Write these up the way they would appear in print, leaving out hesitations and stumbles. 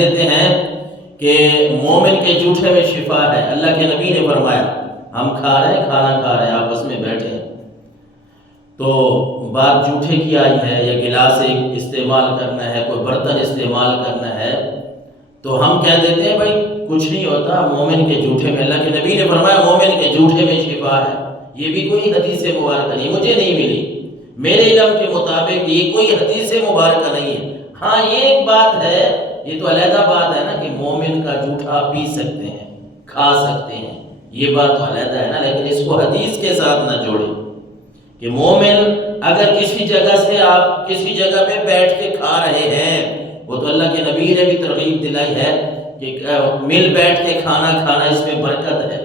دیتے ہیں کہ مومن کے جھوٹے میں شفا ہے۔ اللہ کے نبی نے فرمایا ہم کھا رہے ہیں، کھانا کھا رہے ہیں، آپس میں بیٹھے ہیں، تو بات جھوٹے کی آئی ہے یا گلاس استعمال کرنا ہے، کوئی برتن استعمال کرنا ہے، تو ہم کہہ دیتے ہیں بھائی کچھ نہیں ہوتا، مومن کے جھوٹے میں، اللہ کے نبی نے فرمایا مومن کے جھوٹے میں شفا ہے۔ یہ بھی کوئی حدیث مبارکہ نہیں، مجھے نہیں ملی، میرے علم کے مطابق یہ کوئی حدیث مبارکہ نہیں ہے۔ ہاں یہ ایک بات ہے، یہ تو علیحدہ بات ہے نا کہ مومن کا جھوٹا پی سکتے ہیں، کھا سکتے ہیں، یہ بات تو علیحدہ ہے نا، لیکن اس کو حدیث کے ساتھ نہ جوڑیں کہ مومن اگر کسی جگہ سے آپ کسی جگہ پہ بیٹھ کے کھا رہے ہیں، وہ تو اللہ کے نبی نے بھی ترغیب دلائی ہے کہ مل بیٹھ کے کھانا کھانا، اس میں برکت ہے،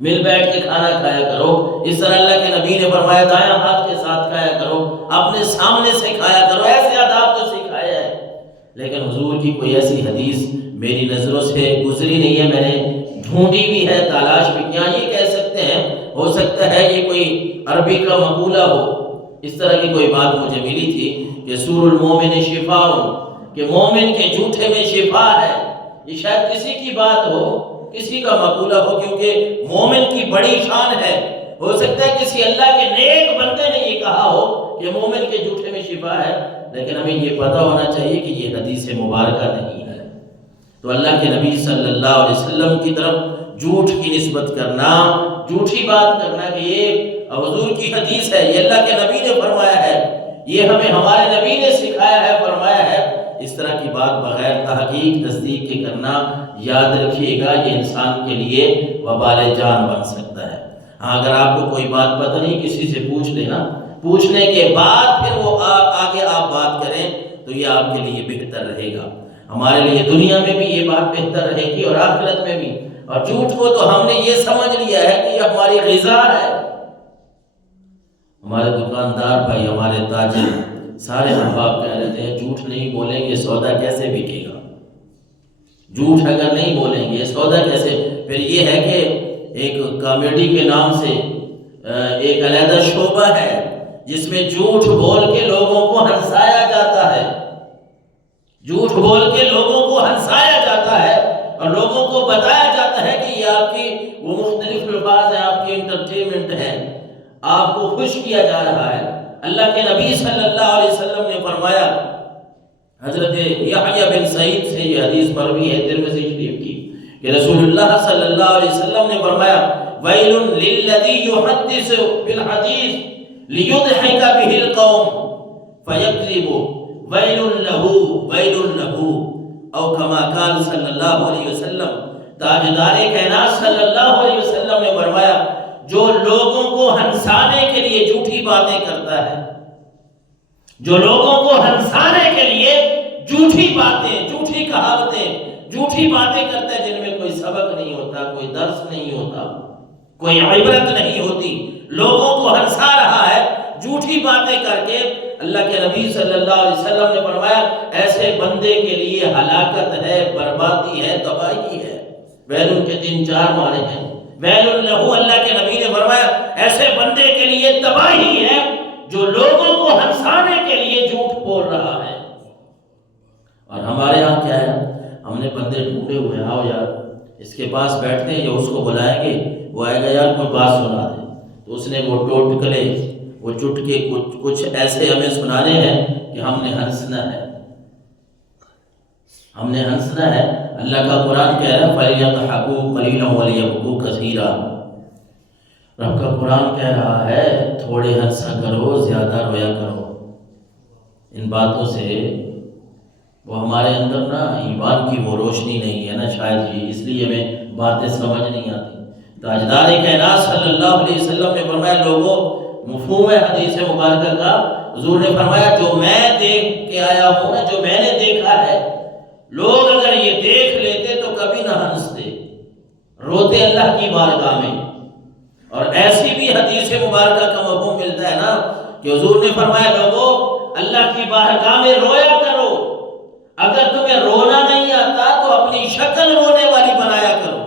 مل بیٹھ کے کھانا کھایا کرو۔ اس طرح اللہ کے نبی نے فرمایا دایاں ہاتھ کے ساتھ کھایا کرو، اپنے سامنے سے کھایا کرو، ایسے آداب تو سکھایا ہے۔ لیکن حضور کی کوئی ایسی حدیث میری نظروں سے گزری نہیں ہے، میں نے ڈھونڈی بھی ہے، تلاش بھی کیا۔ یہ کہہ سکتے ہیں، ہو سکتا ہے یہ کوئی عربی کا مقولہ ہو، اس طرح کی کوئی بات مجھے ملی تھی کہ سور المومن شفاء، کہ مومن کے جھوٹے میں شفا ہے۔ یہ شاید کسی کی بات ہو، کسی کا مقولہ ہو، کیونکہ مومن کی بڑی شان ہے۔ ہو سکتا ہے کسی اللہ کے نیک بندے نے یہ کہا ہو کہ مومن کے جھوٹے میں شفا ہے، لیکن ہمیں یہ پتہ ہونا چاہیے کہ یہ حدیث مبارکہ نہیں ہے۔ تو اللہ کے نبی صلی اللہ علیہ وسلم کی طرف جھوٹ کی نسبت کرنا، جھوٹی بات کرنا کہ یہ حضور کی حدیث ہے، یہ اللہ کے نبی نے فرمایا ہے، یہ ہمیں ہمارے نبی نے سکھایا ہے، فرمایا ہے، اس طرح کی بات بغیر تحقیق تصدیق کے کرنا، یاد رکھیے گا یہ انسان کے لیے وبال جان بن سکتا ہے۔ ہاں اگر آپ کو کوئی بات پتہ نہیں، کسی سے پوچھ لینا، پوچھنے کے بعد پھر وہ آگے آپ بات کریں تو یہ آپ کے لیے بہتر رہے گا، ہمارے لیے دنیا میں بھی یہ بات بہتر رہے گی اور آخرت میں بھی۔ اور جھوٹ کو تو ہم نے یہ سمجھ لیا ہے کہ یہ ہماری غذا ہے۔ ہمارے دکاندار بھائی، ہمارے تاجر سارے احباب کہہ رہے ہیں جھوٹ نہیں بولیں گے سودا کیسے بکے گا، جھوٹ اگر نہیں بولیں گے سودا کیسے۔ پھر یہ ہے کہ ایک کامیڈی کے نام سے ایک علیحدہ شعبہ ہے جس میں جھوٹ بول کے لوگوں کو ہنسایا جاتا ہے، جھوٹ بول کے لوگوں کو ہنسایا جاتا ہے اور لوگوں کو بتایا جاتا ہے کہ یہ آپ کی وہ مختلف الفاظ ہیں، آپ کی انٹرٹینمنٹ ہے، آپ کو خوش کیا جا رہا ہے۔ اللہ کے نبی صلی اللہ علیہ وسلم نے فرمایا، حضرت یحییٰ بن سعید سے یہ حدیث مروی ہے ترمذی شریف کی، کہ رسول اللہ صلی اللہ علیہ وسلم نے فرمایا ویل للذی یحدث بالحدیث لیضحک بہ القوم فیکذب ویل لہ او کما قال صلی اللہ علیہ وسلم۔ تاجدار کائنات صلی اللہ علیہ وسلم نے فرمایا جو لوگوں کو ہنسانے کے لیے جھوٹی باتیں کرتا ہے، جو لوگوں کو ہنسانے کے لیے جھوٹی باتیں، جھوٹی کہاوتیں، جھوٹی باتیں کرتا ہے جن میں کوئی سبق نہیں ہوتا، کوئی درس نہیں ہوتا، کوئی عبرت نہیں ہوتی، لوگوں کو ہنسا رہا ہے جھوٹی باتیں کر کے، اللہ کے نبی صلی اللہ علیہ وسلم نے فرمایا ایسے بندے کے لیے ہلاکت ہے، بربادی ہے، تباہی ہے۔ ویل کے 3-4 معنی ہیں۔ ویل لہ، اللہ کے نبی نے فرمایا ایسے بندے کے لیے تباہی ہے جو لوگوں کو ہنسانے کے لیے جھوٹ بول رہا ہے۔ اور ہمارے ہاں کیا ہے، ہم نے بندے ڈھونڈے ہوئے ہیں، آؤ یار اس کے پاس بیٹھتے ہیں یا اس کو بلائیں گے، وہ آئے گا یار کوئی بات سنا دے، تو اس نے وہ ٹوٹکلے، وہ چٹکے کچھ ایسے ہمیں سنانے ہیں کہ ہم نے ہنسنا ہے، ہم نے ہنسنا ہے۔ اللہ کا قرآن کہہ رہا ہے فَلْيَضْحَكُوا قَلِيلًا وَلْيَبْكُوا كَثِيرًا، رب کا قرآن کہہ رہا ہے تھوڑے ہنسا کرو، زیادہ رویا کرو۔ ان باتوں سے وہ ہمارے اندر نا ایمان کی وہ روشنی نہیں ہے نا، شاید اس لیے ہمیں باتیں سمجھ نہیں آتی۔ تاجدار کائنات صلی اللہ علیہ وسلم نے فرمایا لوگوں، مفہوم ہے حدیث مبارکہ کا، حضور نے فرمایا جو میں دیکھ کے آیا ہوں نا، جو میں نے دیکھا ہے، لوگ اگر یہ دیکھ لیتے تو کبھی نہ ہنستے، روتے اللہ کی بارگاہ میں۔ اور ایسی بھی حدیث مبارکہ کا مفہوم ملتا ہے نا کہ حضور نے فرمایا لوگوں اللہ کی بارگاہ میں رویا کرو، اگر تمہیں رونا نہیں آتا تو اپنی شکل رونے والی بنایا کرو۔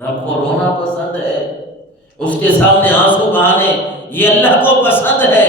رب کو رونا پسند ہے، اس کے سامنے آنسو بہانے یہ اللہ کو پسند ہے،